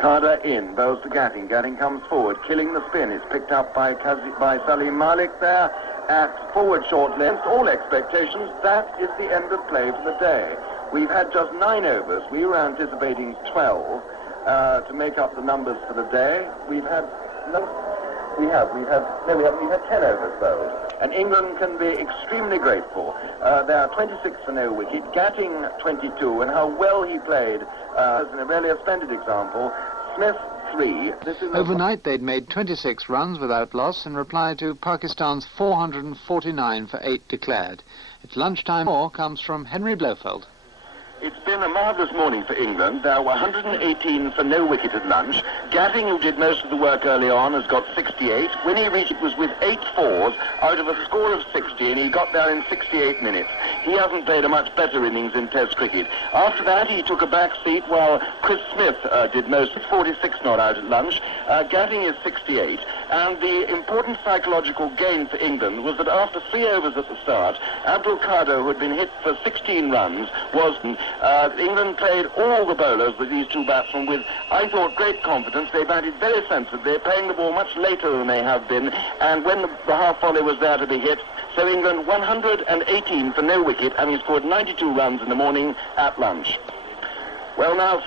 Carter in, bowls to Gatting. Gatting comes forward, killing the spin. It's picked up by Salim Malik there at forward short length. All expectations, that is the end of play for the day. We've had just 9 overs. We were anticipating 12 to make up the numbers for the day. We've had 10 overs bowled. And England can be extremely grateful. They are 26 for no wicket, Gatting 22, and how well he played is really a splendid example. Smith 3. Overnight they'd made 26 runs without loss in reply to Pakistan's 449 for 8 declared. At lunchtime, more comes from Henry Blofeld. It's been a marvellous morning for England. There were 118 for no wicket at lunch. Gatting, who did most of the work early on, has got 68. When he reached it was with 8 fours out of a score of 60, and he got there in 68 minutes. He hasn't played a much better innings in Test cricket. After that, he took a back seat while Chris Smith did most. 46 not out at lunch. Gatting is 68. And the important psychological gain for England was that after 3 overs at the start, Abdul Qadir, who had been hit for 16 runs, was... England played all the bowlers with these 2 batsmen with, I thought, great confidence. They batted very sensibly, playing the ball much later than they have been, and when the half volley was there to be hit, so England 118 for no wicket, having scored 92 runs in the morning at lunch. Well, now,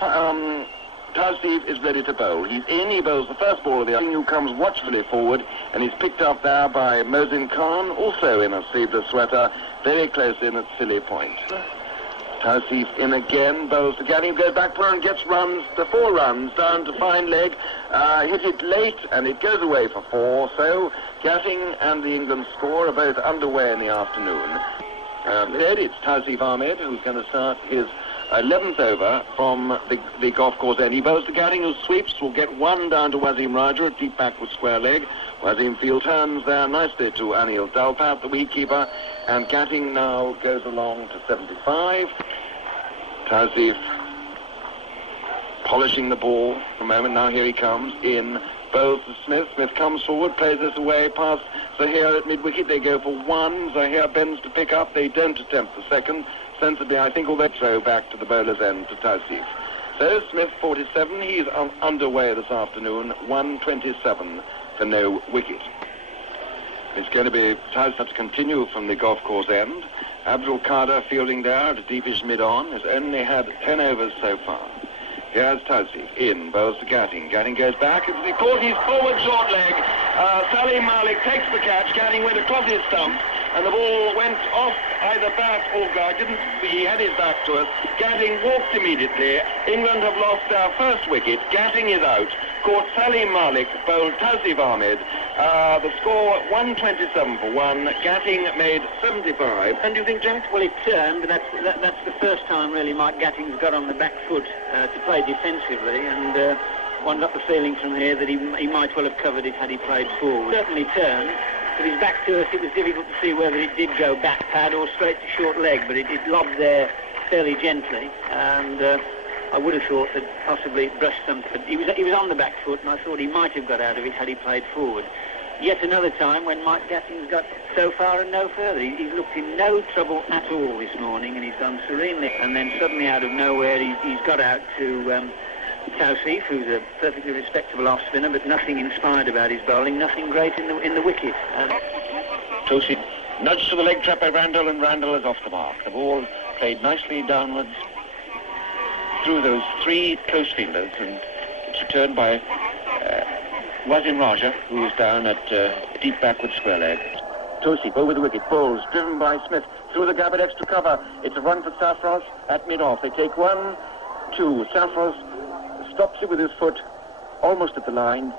Towsdeep is ready to bowl. He's in, he bowls the first ball of the inning, who comes watchfully forward, and he's picked up there by Mohsin Khan, also in a sleeveless sweater, very close in at Silly Point. Towsdeep in again, bowls to Gatting, goes back for and gets runs, the 4 runs, down to fine leg, hit it late, and it goes away for 4, so Gatting and the England score are both underway in the afternoon. It's Towsdeep Ahmed who's going to start his 11th over from the golf course end. He bowls to Gatting, who sweeps, will get 1 down to Wasim Raja at deep back with square leg. Wasim field turns there nicely to Anil Dalpat, the wicketkeeper, and Gatting now goes along to 75. Towsdeep polishing the ball for a moment. Now here he comes in, bowls to Smith. Smith comes forward, plays this away past Zahir at mid-wicket. They go for 1. Zahir bends to pick up. They don't attempt the second. Sensibly, I think, although throw back to the bowler's end to Towsdeep. So Smith 47. He's underway this afternoon. 127 for no wicket. It's going to be Towsdeep to continue from the golf course end. Abdul Qadir fielding there at a deepish mid-on. Has only had 10 overs so far. Here's Towsdeep in, bowls to Gatting. Gatting goes back. It's caught his forward short leg. Salim Malik takes the catch. Gatting went across his stump, and the ball went off either bat or guard. He had his back to us. Gatting walked immediately. England have lost our first wicket. Gatting is out. Caught Salim Malik, bowled Towsdeep Ahmed. The score 127 for 1. Gatting made 75. And do you think, Jack? Well, it turned, but that's the first time really Mike Gatting's got on the back foot to play defensively, and one got the feeling from here that he might well have covered it had he played forward. Certainly turned. With his back to us, it was difficult to see whether it did go back pad or straight to short leg, but it lobbed there fairly gently, and I would have thought that possibly it brushed something. But he was on the back foot, and I thought he might have got out of it had he played forward. Yet another time when Mike Gatting's got so far and no further. He's looked in no trouble at all this morning, and he's done serenely. And then suddenly out of nowhere, he's got out to Towsdeep, who's a perfectly respectable off-spinner, but nothing inspired about his bowling, nothing great in the wicket. Towsdeep nudged to the leg trap by Randall, and Randall is off the mark. The ball played nicely downwards through those 3 close fielders, and it's returned by Wasim Raja, who is down at deep backward square leg. Towsdeep over the wicket, bowls, driven by Smith, through the gap at extra cover. It's a run for Sarfraz at mid-off. They take 1, 2. Sarfraz stops it with his foot, almost at the line,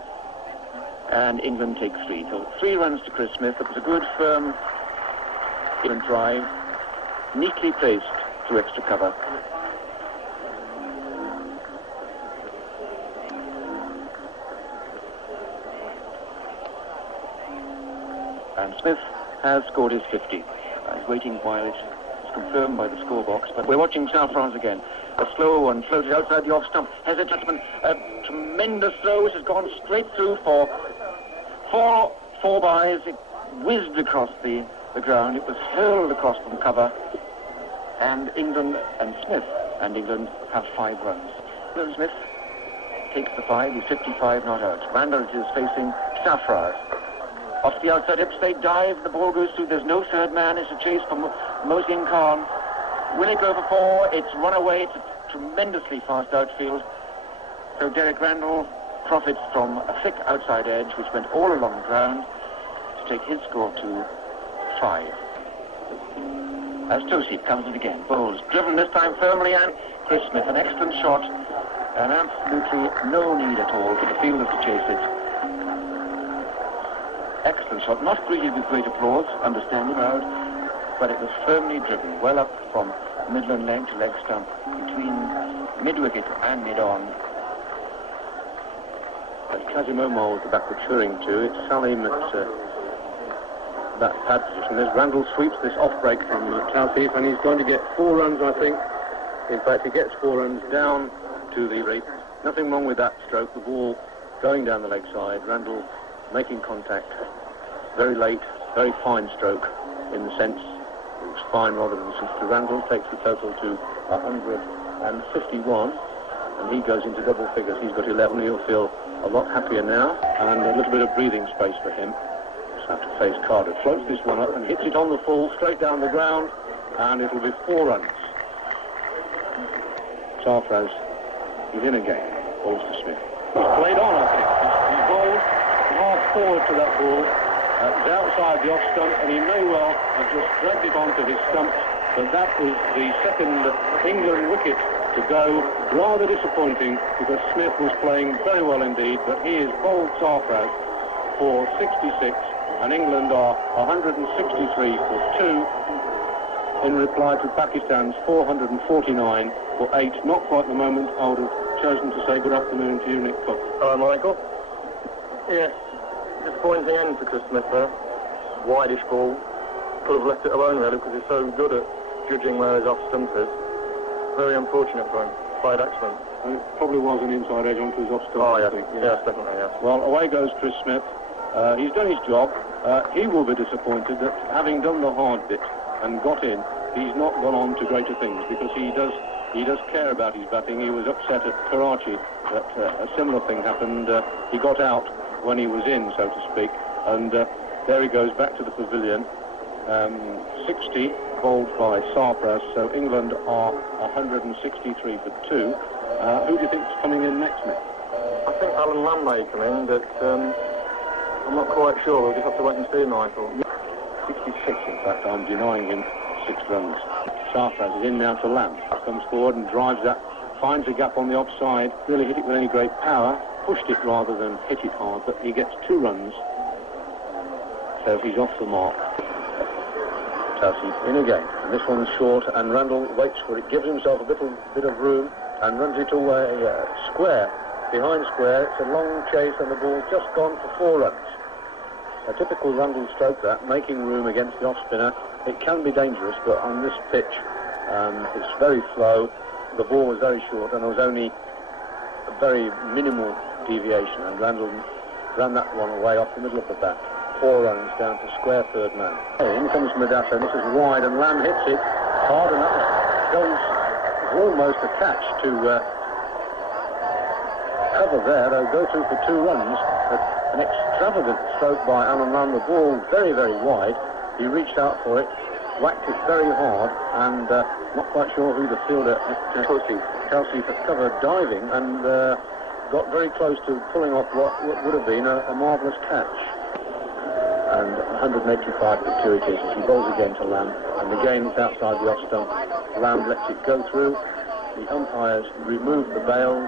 and England take 3. So 3 runs to Chris Smith. It was a good, firm drive, neatly placed through extra cover. And Smith has scored his 50. He's waiting while it's confirmed by the score box, but we're watching Sarfraz again. A slower one floated outside the off stump. Has a gentleman, a tremendous throw which has gone straight through for 4 byes. It whizzed across the ground. It was hurled across from cover. And England and Smith and England have 5 runs. Smith takes the 5, he's 55 not out. Randall is facing Safraz. Off the outside hips, they dive, the ball goes through, there's no third man, it's a chase from Mohsin Khan. Will it go for 4? It's run away, it's a tremendously fast outfield. So Derek Randall profits from a thick outside edge, which went all along the ground, to take his score to 5. As Tosi comes in again, bowls, driven this time firmly, and Chris Smith, an excellent shot, and absolutely no need at all for the fielders to chase it. Excellent shot, not greeted with great applause, understand the crowd, but it was firmly driven, well up from Midland leg to leg stump, between mid-wicket and mid-on. It's Kazimomo at the backward cheering to. It's Salim at that pad position. There's Randall sweeps this off break from Towsheath, and he's going to get 4 runs, I think. In fact, he gets 4 runs down to the reap. Nothing wrong with that stroke. The ball going down the leg side. Randall making contact. Very late, very fine stroke in the sense it was fine rather than simple. Randall takes the total to 151, and he goes into double figures. He's got 11. He'll feel a lot happier now, and a little bit of breathing space for him. Just have to face Carter. Floats this one up and hits it on the full, straight down the ground, and it'll be 4 runs. Sarfraz is in again. Balls to Smith. He's played on, I think. He's bowled half forward to that ball. It's outside the off stump, and he may well have just dragged it onto his stump, but that was the second England wicket to go. Rather disappointing, because Smith was playing very well indeed, but he is bowled Sarfraz for 66, and England are 163 for 2 in reply to Pakistan's 449 for 8. Not quite the moment I would have chosen to say good afternoon to you, Nick Cook. Hello, Michael. Yeah, disappointing end for Chris Smith there. Wideish ball. Could have left it alone really, because he's so good at judging where his off stump is. Very unfortunate for him. Played excellent. And it probably was an inside edge onto his off stump. Oh, I yes. think, Yes, definitely, yes. Well, away goes Chris Smith. He's done his job. He will be disappointed that having done the hard bit and got in, he's not gone on to greater things, because he does care about his batting. He was upset at Karachi that a similar thing happened. He got out when he was in, so to speak, and there he goes back to the pavilion. 60 bowled by Sarfraz, so England are 163 for 2. Who do you think's coming in next, Nick? I think Alan Lamb may come in, but I'm not quite sure. We'll just have to wait and see, Michael. 66, in fact. I'm denying him 6 runs. Sarfraz is in now to Lamb. Comes forward and drives that, finds a gap on the offside. Really hit it with any great power. Pushed it rather than hit it hard, but he gets 2 runs. So he's off the mark. Towsheath in again. And this one's short, and Randall waits for it. Gives himself a little bit of room and runs it away square. Behind square. It's a long chase, and the ball's just gone for 4 runs. A typical Randall stroke that, making room against the off-spinner. It can be dangerous, but on this pitch, it's very slow. The ball was very short, and there was only a very minimal deviation, and Randall ran that one away off the middle of the bat. 4 runs down to square third man. In comes Madassa, and this is wide, and Lamb hits it hard, and that goes almost a catch to cover there. They'll go through for 2 runs, but an extravagant stroke by Alan Lamb. The ball very, very wide. He reached out for it, whacked it very hard, and not quite sure who the fielder at Towsheath had covered diving, and got very close to pulling off what would have been a marvellous catch. And 185 for 2 it is as he bowls again to Lamb, and again it's outside the off stump. Lamb lets it go through. The umpires remove the bails,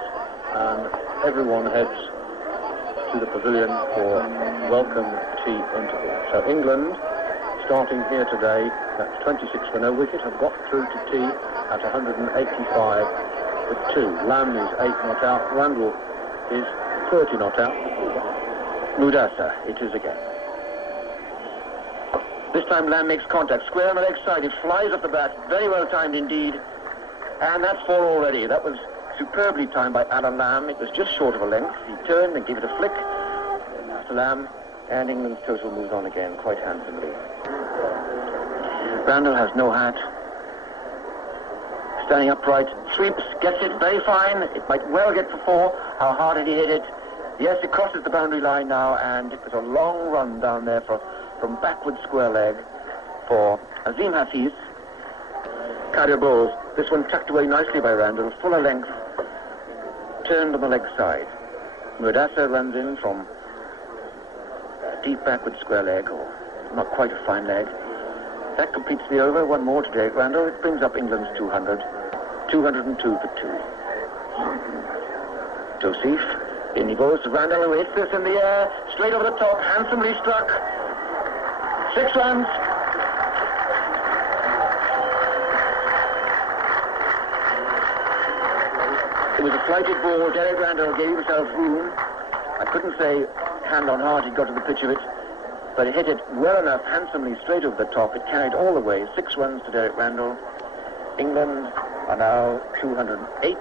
and everyone heads to the pavilion for welcome tea interval. So England, starting here today, that's 26 for no wicket, have got through to tea at 185 for 2. Lamb is 8 not out. Randall is 30 not out. Mudassa, it is again. This time Lamb makes contact. Square on the leg side. It flies off the bat. Very well timed indeed. And that's 4 already. That was superbly timed by Alan Lamb. It was just short of a length. He turned and gave it a flick to Lamb. And England's total moves on again quite handsomely. Randall has no hat. Standing upright, sweeps, gets it very fine. It might well get for 4. How hard did he hit it? Yes, it crosses the boundary line now, and it was a long run down there from backward square leg for Azim Hafiz. Cardio bowls. This one tucked away nicely by Randall, fuller length, turned on the leg side. Murdasa runs in from a deep backward square leg, or not quite a fine leg. That completes the over. One more to Derek Randall. It brings up England's 200. 202 for 2. Joseph, in he goes to Randall, who hits this in the air, straight over the top, handsomely struck. 6 runs. It was a flighted ball. Derek Randall gave himself room. I couldn't say hand on heart he got to the pitch of it, but he hit it well enough, handsomely, straight over the top. It carried all the way. 6 runs to Derek Randall. England are now 208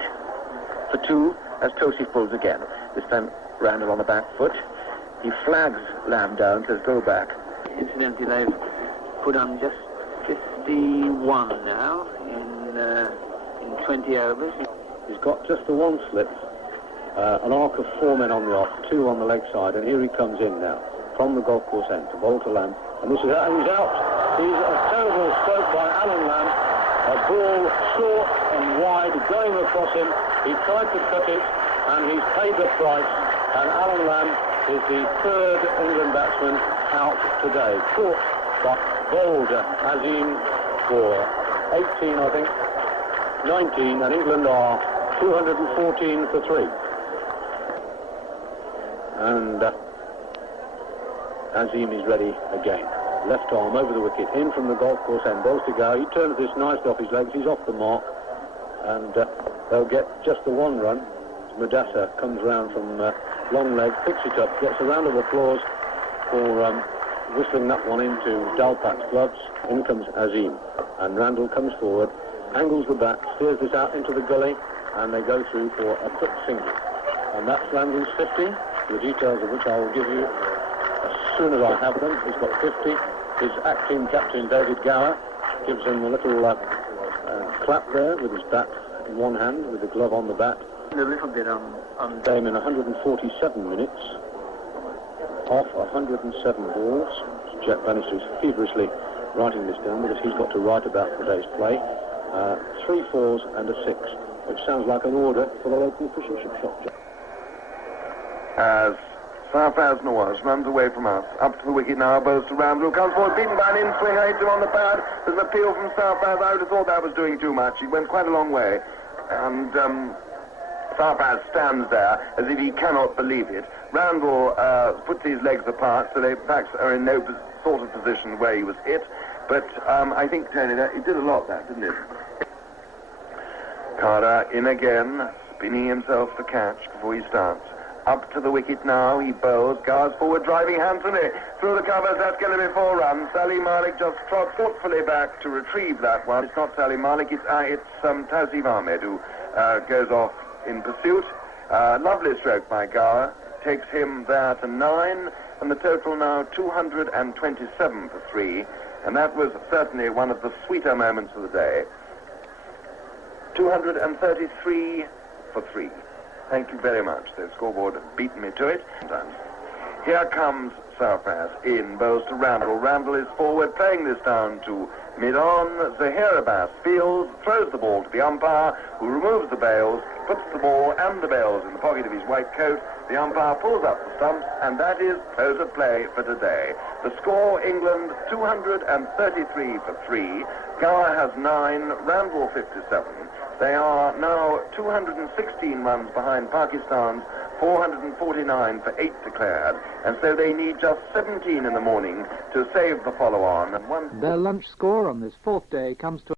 for 2 as Tosif bowls again. This time Randall on the back foot. He flags Lamb down, says go back. Incidentally, they've put on just 51 now in 20 overs. He's got just the one slip, an arc of 4 men on the off, 2 on the leg side, and here he comes in now from the golf course end to bowl to Lamb, and this is and he's out. He's a terrible stroke by Alan Lamb. A ball short and wide going across him. He tried to cut it, and he's paid the price. And Alan Lamb is the 3rd England batsman out today. Caught by bowled Azim for 18, I think. 19, and England are 214 for 3. And Azim is ready again. Left arm over the wicket, in from the golf course end, balls to go. He turns this nicely off his legs, he's off the mark, and they'll get just the 1 run. Murdasa comes round from long leg, picks it up, gets a round of applause for whistling that one into Dalpat's gloves. In comes Azim, and Randall comes forward, angles the bat, steers this out into the gully, and they go through for a quick single. And that's Randall's 50, the details of which I will give you as soon as I have them. He's got 50. His acting captain, David Gower, gives him a little clap there with his bat in one hand, with the glove on the bat. A little bit on Game in 147 minutes, off 107 balls. Jack Bannister is feverishly writing this down because he's got to write about today's play. 3 fours and a 6, which sounds like an order for the local fishing shop. As Sarfraz Nawaz runs away from us, up to the wicket now, bows to Randall, comes forward, beaten by an in-swing, hits him on the pad. There's an appeal from Sarfraz. I would have thought that was doing too much. He went quite a long way, and Sarfraz stands there as if he cannot believe it. Randall puts his legs apart, so they perhaps are in no sort of position where he was hit, but I think, Tony, that he did a lot, that, didn't it? Carter in again, spinning himself for catch before he starts. Up to the wicket now, he bowls, guards forward, driving handsomely through the covers. That's going to be 4 runs. Sally Malik just trots thoughtfully back to retrieve that one. It's not Sally Malik, it's Tawseef Ahmed who goes off in pursuit. Lovely stroke by Gower. Takes him there to 9, and the total now 227 for 3. And that was certainly one of the sweeter moments of the day. 233 for 3. Thank you very much. The scoreboard beat me to it. Here comes Sarfraz in, bows to Randall. Randall is forward, playing this down to mid-on. Zahir Abbas fields, throws the ball to the umpire, who removes the bails, puts the ball and the bails in the pocket of his white coat. The umpire pulls up the stumps, and that is close of play for today. The score, England 233 for 3. Gower has 9, Randall 57. They are now 216 runs behind Pakistan's 449 for 8 declared, and so they need just 17 in the morning to save the follow-on. Their lunch score on this 4th day comes to